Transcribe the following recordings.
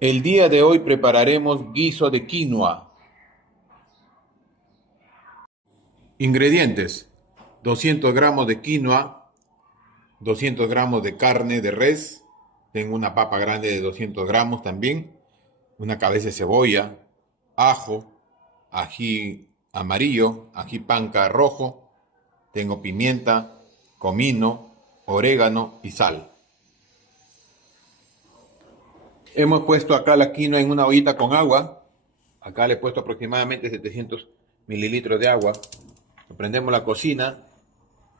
El día de hoy prepararemos guiso de quinoa. Ingredientes: 200 gramos de quinoa, 200 gramos de carne de res, tengo una papa grande de 200 gramos también, una cabeza de cebolla, ajo, ají amarillo, ají panca rojo, tengo pimienta, comino, orégano y sal. Hemos puesto acá la quinoa en una ollita con agua. Acá le he puesto aproximadamente 700 mililitros de agua. Prendemos la cocina,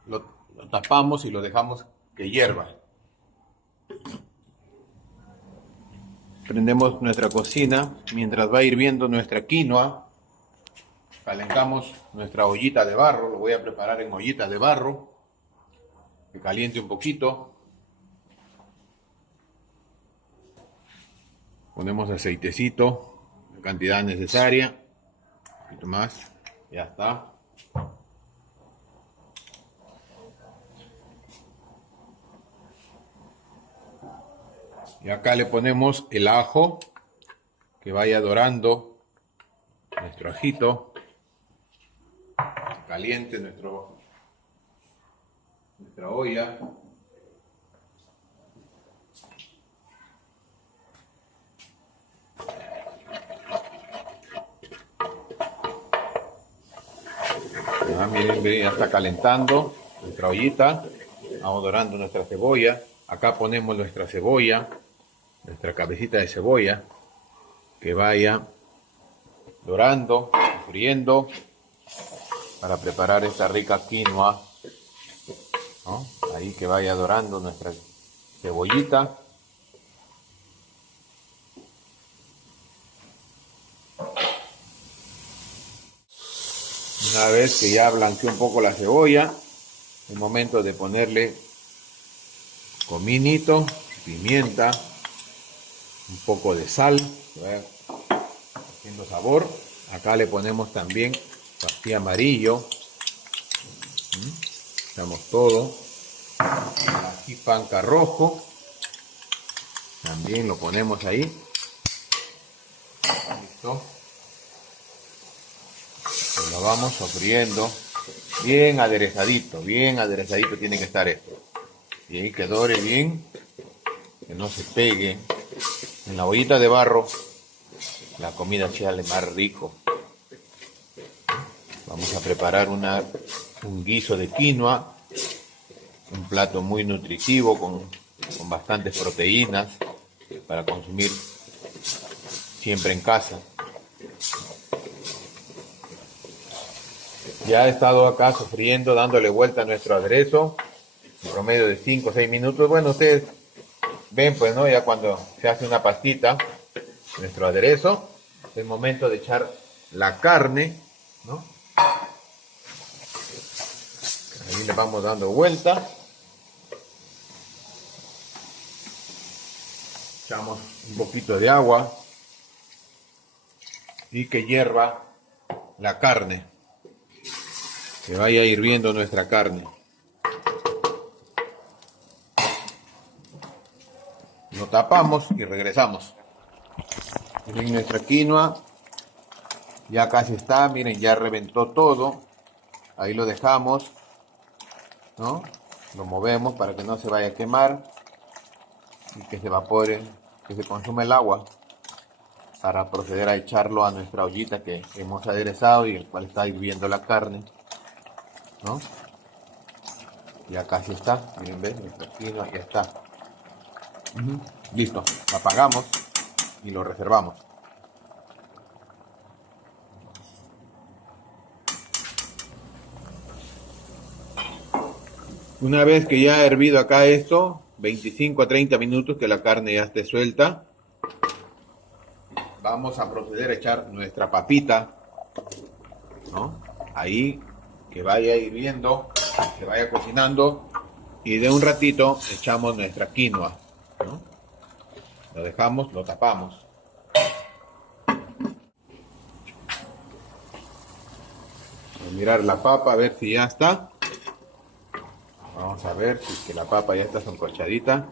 lo tapamos y lo dejamos que hierva. Prendemos nuestra cocina mientras va hirviendo nuestra quinoa. Calentamos nuestra ollita de barro, lo voy a preparar en ollita de barro, que caliente un poquito. Ponemos aceitecito, la cantidad necesaria, un poquito más, ya está. Y acá le ponemos el ajo, que vaya dorando nuestro ajito, caliente nuestra olla. Miren, ya está calentando nuestra ollita, vamos dorando nuestra cebolla. Acá ponemos nuestra cebolla, nuestra cabecita de cebolla, que vaya dorando, friendo, para preparar esta rica quinoa, ¿no? Ahí que vaya dorando nuestra cebollita. Una vez que ya blanqueó un poco la cebolla, es momento de ponerle cominito, pimienta, un poco de sal, que vaya haciendo sabor. Acá le ponemos también ají amarillo, echamos todo, el ají panca rojo, también lo ponemos ahí. Listo. Lo vamos sofriendo, bien aderezadito tiene que estar esto. Y ahí que dore bien, que no se pegue. En la ollita de barro, la comida sale más rico. Vamos a preparar un guiso de quinoa, un plato muy nutritivo con bastantes proteínas para consumir siempre en casa. Ya he estado acá sofriendo, dándole vuelta a nuestro aderezo, en promedio de 5 o 6 minutos. Bueno, ustedes ven, pues, ¿no? Ya cuando se hace una pastita, nuestro aderezo, es momento de echar la carne, ¿no? Ahí le vamos dando vuelta. Echamos un poquito de agua y que hierva la carne. Que vaya hirviendo nuestra carne. Lo tapamos y regresamos. Miren, nuestra quinoa ya casi está, miren, ya reventó todo. Ahí lo dejamos, ¿no? Lo movemos para que no se vaya a quemar y que se evapore, que se consuma el agua, para proceder a echarlo a nuestra ollita que hemos aderezado y el cual está hirviendo la carne, ¿no? Ya casi está, miren, ven, nuestra quinoa ya está. Listo, lo apagamos y lo reservamos. Una vez que ya ha hervido acá esto, 25 a 30 minutos que la carne ya esté suelta, vamos a proceder a echar nuestra papita, ¿no? Ahí, que vaya hirviendo, que vaya cocinando, y de un ratito echamos nuestra quinoa, ¿no? Lo dejamos, lo tapamos. Vamos a mirar la papa a ver si ya está. Vamos a ver si es que la papa ya está soncorchadita.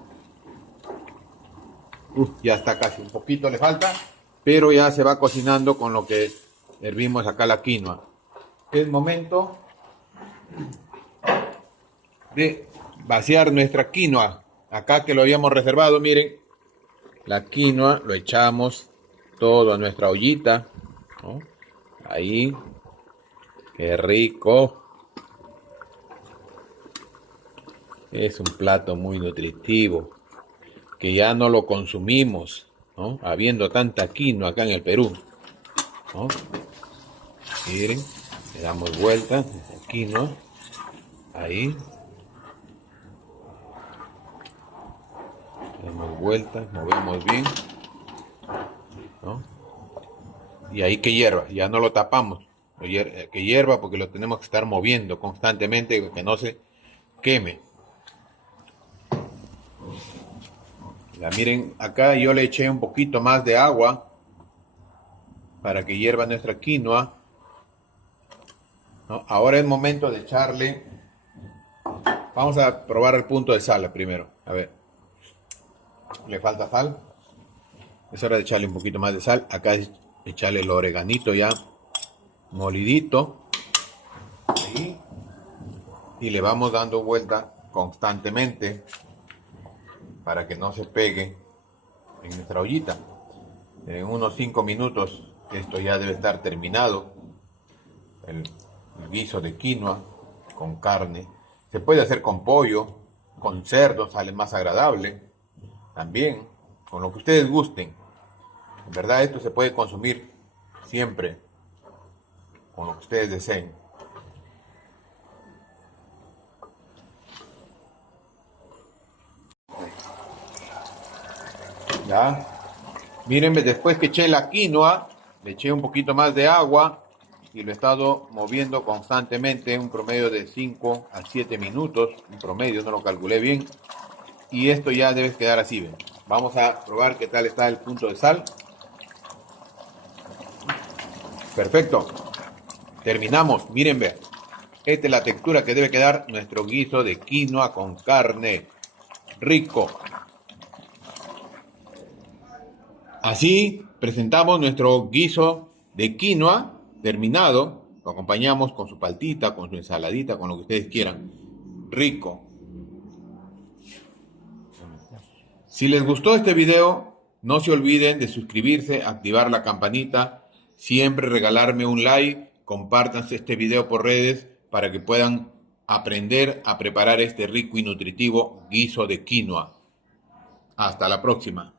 Ya está casi, un poquito le falta, pero ya se va cocinando con lo que hervimos acá la quinoa. Es momento de vaciar nuestra quinoa. Acá que lo habíamos reservado, miren, la quinoa lo echamos todo a nuestra ollita, ¿no? Ahí, qué rico. Es un plato muy nutritivo, que ya no lo consumimos, ¿no? Habiendo tanta quinoa acá en el Perú, ¿no? Miren, le damos vuelta, quinoa, ahí. Le damos vuelta, movemos bien, ¿no? Y ahí que hierva, ya no lo tapamos, que hierva porque lo tenemos que estar moviendo constantemente, que no se queme. Ya miren, acá yo le eché un poquito más de agua para que hierva nuestra quinoa, ¿no? Ahora es momento de echarle, vamos a probar el punto de sal primero, a ver, le falta sal, es hora de echarle un poquito más de sal, acá es echarle el oreganito ya molidito, ahí, y le vamos dando vuelta constantemente para que no se pegue en nuestra ollita. En unos 5 minutos esto ya debe estar terminado, el guiso de quinoa con carne. Se puede hacer con pollo, con cerdo, sale más agradable, también, con lo que ustedes gusten. En verdad esto se puede consumir siempre, con lo que ustedes deseen. Ya, mírenme, después que eché la quinoa, le eché un poquito más de agua y lo he estado moviendo constantemente, un promedio de 5 a 7 minutos, un promedio, no lo calculé bien. Y esto ya debe quedar así, ¿ven? Vamos a probar qué tal está el punto de sal. Perfecto. Terminamos, miren, vean. Esta es la textura que debe quedar nuestro guiso de quinoa con carne. Rico. Así presentamos nuestro guiso de quinoa terminado. Lo acompañamos con su paltita, con su ensaladita, con lo que ustedes quieran. Rico. Si les gustó este video, no se olviden de suscribirse, activar la campanita, siempre regalarme un like, compártanse este video por redes para que puedan aprender a preparar este rico y nutritivo guiso de quinoa. Hasta la próxima.